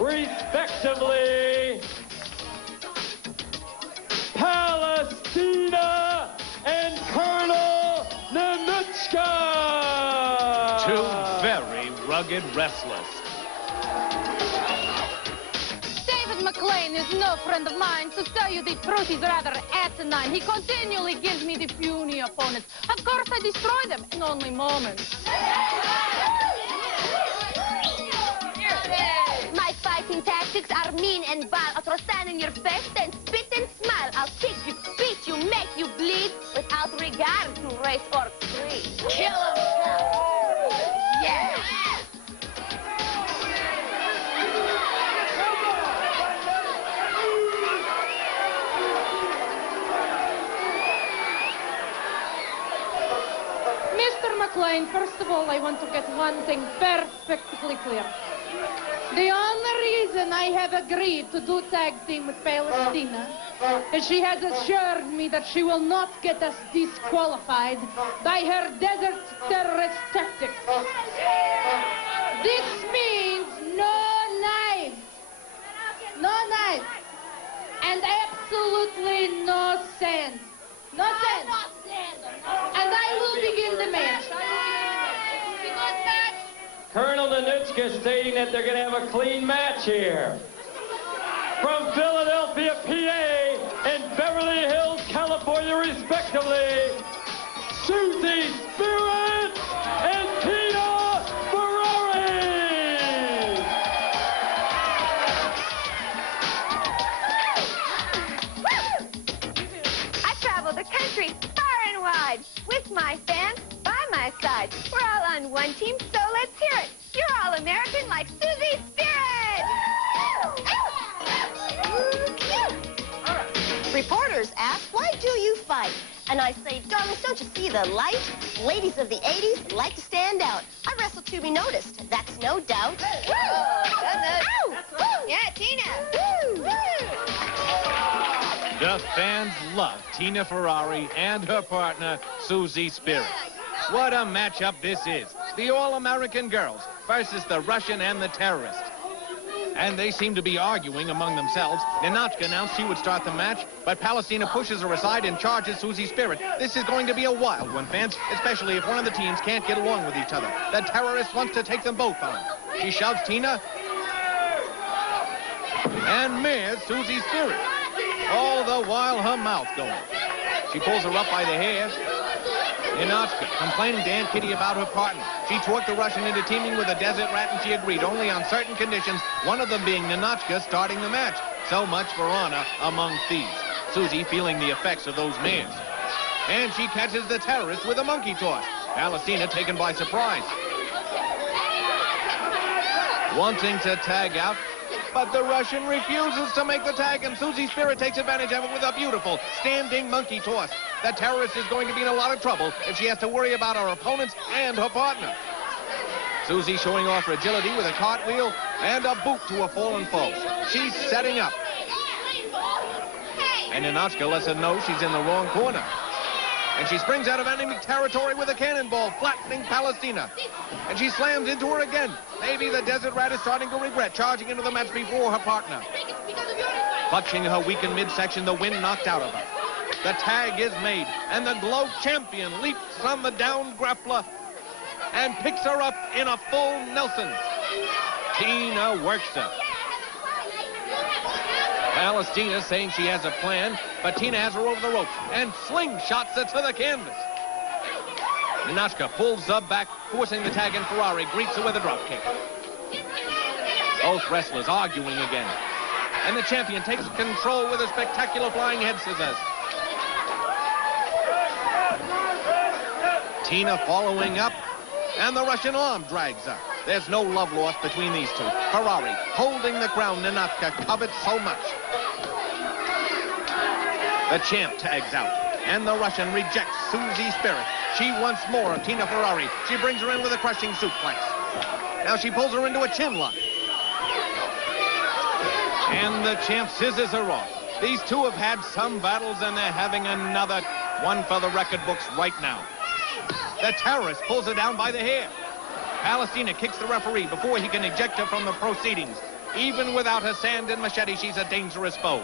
respectively, Palestina and Colonel Ninotchka. Two very rugged wrestlers. McLean is no friend of mine. To tell you the truth, he's rather asinine. He continually gives me the puny opponents. Of course, I destroy them in only moments. My fighting tactics are mean and vile. I'll throw sand in your face, then spit and smile. I'll kick you, beat you, make you bleed, without regard to race or creed. Kill him! Yeah! Mr. McLean, first of all, I want to get one thing perfectly clear. The only reason I have agreed to do tag team with Palestina is she has assured me that she will not get us disqualified by her desert terrorist tactics. This means no knives. No knives. And absolutely no sand. No sand. And I will begin the match. Colonel Ninotchka stating that they're going to have a clean match here. From Philadelphia, PA, and Beverly Hills, California, respectively, Susie Spirit and Tina Ferrari. I travel the country far and wide with my fans by my side. We're all on one team, so let's hear it. You're all American like Susie Spirit. Reporters ask, why do you fight? And I say, darlings, don't you see the light? Ladies of the 80s like to stand out. I wrestle to be noticed, that's no doubt. Yeah, Tina. The fans love Tina Ferrari and her partner, Susie Spirit. What a matchup this is. The All-American girls versus the Russian and the terrorist. And they seem to be arguing among themselves. Ninotchka announced she would start the match, but Palestina pushes her aside and charges Susie Spirit. This is going to be a wild one, fans, especially if one of the teams can't get along with each other. The terrorist wants to take them both on. She shoves Tina and mirrors Susie Spirit, all the while her mouth going. She pulls her up by the hair. Ninotchka complaining to Aunt Kitty about her partner. She talked the Russian into teaming with a desert rat, and she agreed only on certain conditions, one of them being Ninotchka starting the match. So much for honor among thieves. Susie feeling the effects of those mares. And she catches the terrorist with a monkey toss. Palestina taken by surprise. Wanting to tag out, but the Russian refuses to make the tag, and Susie Spirit takes advantage of it with a beautiful standing monkey toss. The terrorist is going to be in a lot of trouble if she has to worry about her opponents and her partner. Susie showing off her agility with a cartwheel and a boot to a fallen foe. She's setting up. And Ninotchka lets her know she's in the wrong corner. And she springs out of enemy territory with a cannonball, flattening Palestina. And she slams into her again. Maybe the desert rat is starting to regret charging into the match before her partner. Clutching her weakened midsection, the wind knocked out of her. The tag is made, and the Globe champion leaps on the down grappler and picks her up in a full Nelson. Tina works her. Palestina saying she has a plan, but Tina has her over the ropes and slingshots her to the canvas. Ninotchka pulls up back, forcing the tag, and Ferrari greets her with a drop kick. Both wrestlers arguing again. And the champion takes control with a spectacular flying head scissors. Tina following up, and the Russian arm drags her. There's no love lost between these two. Ferrari holding the ground Ninotchka covets so much. The champ tags out, and the Russian rejects Susie Spirit. She wants more of Tina Ferrari. She brings her in with a crushing suplex. Now she pulls her into a chin lock. And the champ scissors her off. These two have had some battles, and they're having another one for the record books right now. The terrorist pulls her down by the hair. Palestina kicks the referee before he can eject her from the proceedings. Even without her sand and machete, she's a dangerous foe.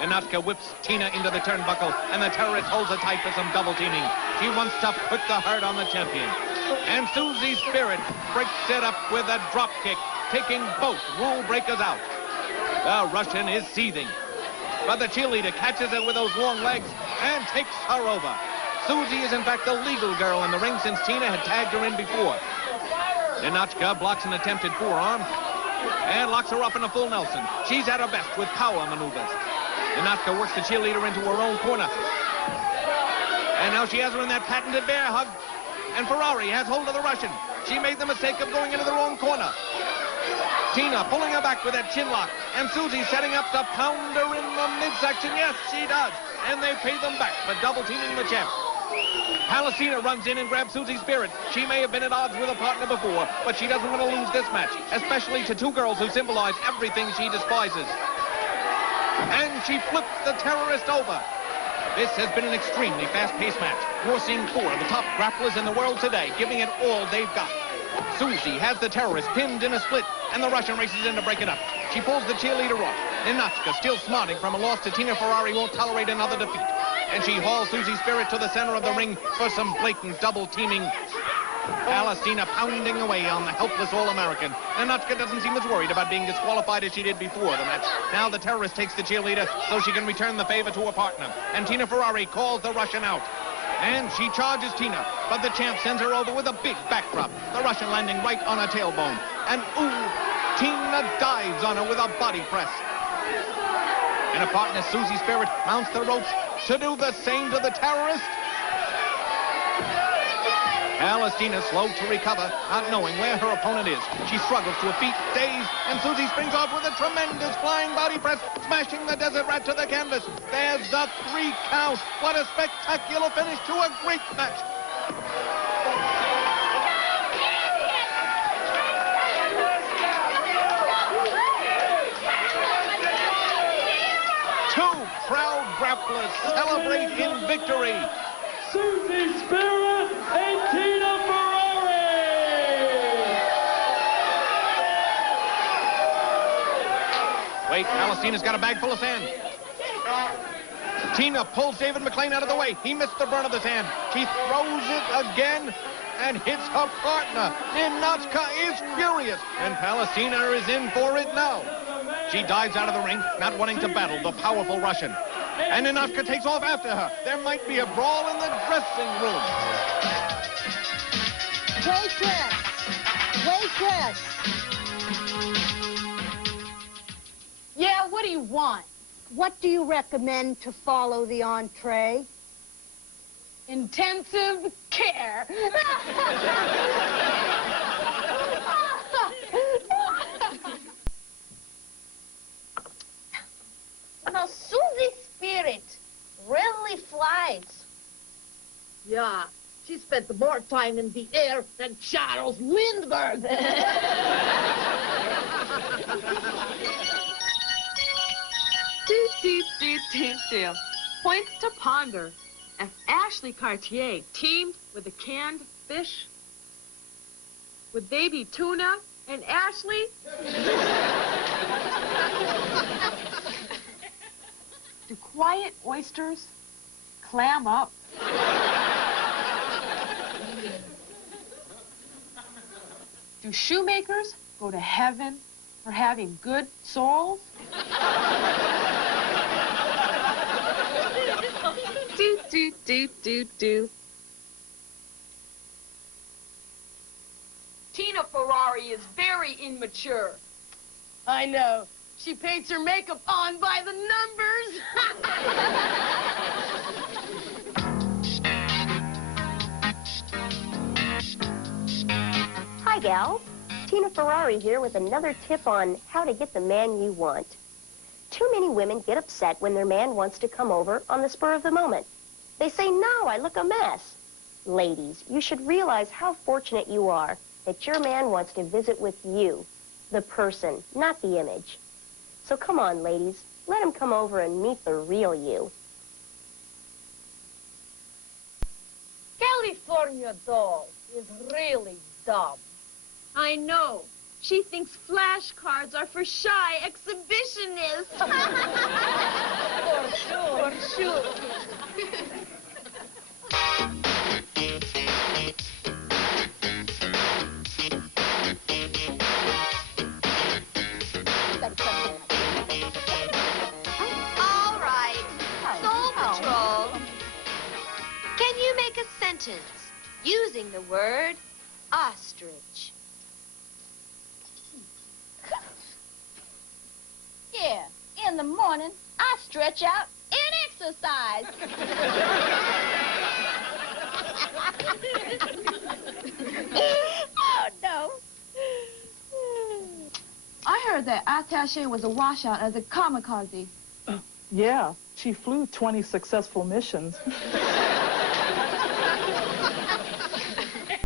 Ninotchka whips Tina into the turnbuckle, and the terrorist holds her tight for some double teaming. She wants to put the hurt on the champion. And Susie's Spirit breaks it up with a drop kick, taking both rule breakers out. The Russian is seething, but the cheerleader catches it with those long legs and takes her over. Susie is in fact the legal girl in the ring since Tina had tagged her in before. Ninotchka blocks an attempted forearm and locks her up in a full Nelson. She's at her best with power maneuvers. Ninotchka works the cheerleader into her own corner. And now she has her in that patented bear hug. And Ferrari has hold of the Russian. She made the mistake of going into the wrong corner. Tina pulling her back with that chin lock. And Susie setting up to pound her in the midsection. Yes, she does. And they pay them back for double teaming the champ. Palestina runs in and grabs Susie's Spirit. She may have been at odds with a partner before, but she doesn't want to lose this match, especially to two girls who symbolize everything she despises. And she flips the terrorist over. This has been an extremely fast-paced match. You're seeing four of the top grapplers in the world today, giving it all they've got. Susie has the terrorist pinned in a split, and the Russian races in to break it up. She pulls the cheerleader off. Ninotchka, still smarting from a loss to Tina Ferrari, won't tolerate another defeat. And she hauls Susie's Spirit to the center of the ring for some blatant double teaming. Palestina pounding away on the helpless All-American. Ninotchka doesn't seem as worried about being disqualified as she did before the match. Now the terrorist takes the cheerleader so she can return the favor to her partner. And Tina Ferrari calls the Russian out. And she charges Tina, but the champ sends her over with a big backdrop. The Russian landing right on her tailbone. And ooh, Tina dives on her with a body press. And her partner, Susie Spirit, mounts the ropes to do the same to the terrorist. Palestina slow to recover, not knowing where her opponent is. She struggles to her feet, dazed, and Susie springs off with a tremendous flying body press, smashing the Desert Rat to the canvas. There's the 3 count. What a spectacular finish to a great match. Two proud grapplers celebrate in victory. Susie Spirit and Tina Ferrari! Wait, Palestina's got a bag full of sand. Tina pulls David McLean out of the way. He missed the brunt of the sand. She throws it again and hits her partner. Ninotchka is furious, and Palestina is in for it now. She dives out of the ring, not wanting to battle the powerful Russian. And Ninotchka takes off after her. There might be a brawl in the dressing room. Waitress! Waitress! Yeah, what do you want? What do you recommend to follow the entree? Intensive care. Now, Susie's Spirit really flies. Yeah, she spent more time in the air than Charles Lindbergh. Do. Points to ponder. As Ashley Cartier teamed with a canned fish, would they be tuna and Ashley? Do quiet oysters clam up? Do shoemakers go to heaven for having good souls? Do. Tina Ferrari is very immature. I know. She paints her makeup on by the numbers. Hi, gals. Tina Ferrari here with another tip on how to get the man you want. Too many women get upset when their man wants to come over on the spur of the moment. They say, no, I look a mess. Ladies, you should realize how fortunate you are that your man wants to visit with you, the person, not the image. So come on, ladies, let him come over and meet the real you. California doll is really dumb. I know. She thinks flashcards are for shy exhibitionists. For sure. All right. Soul Patrol. Can you make a sentence using the word ostrich? Yeah, in the morning, I stretch out and exercise. Oh, no. I heard that attaché was a washout as a kamikaze. Yeah, she flew 20 successful missions.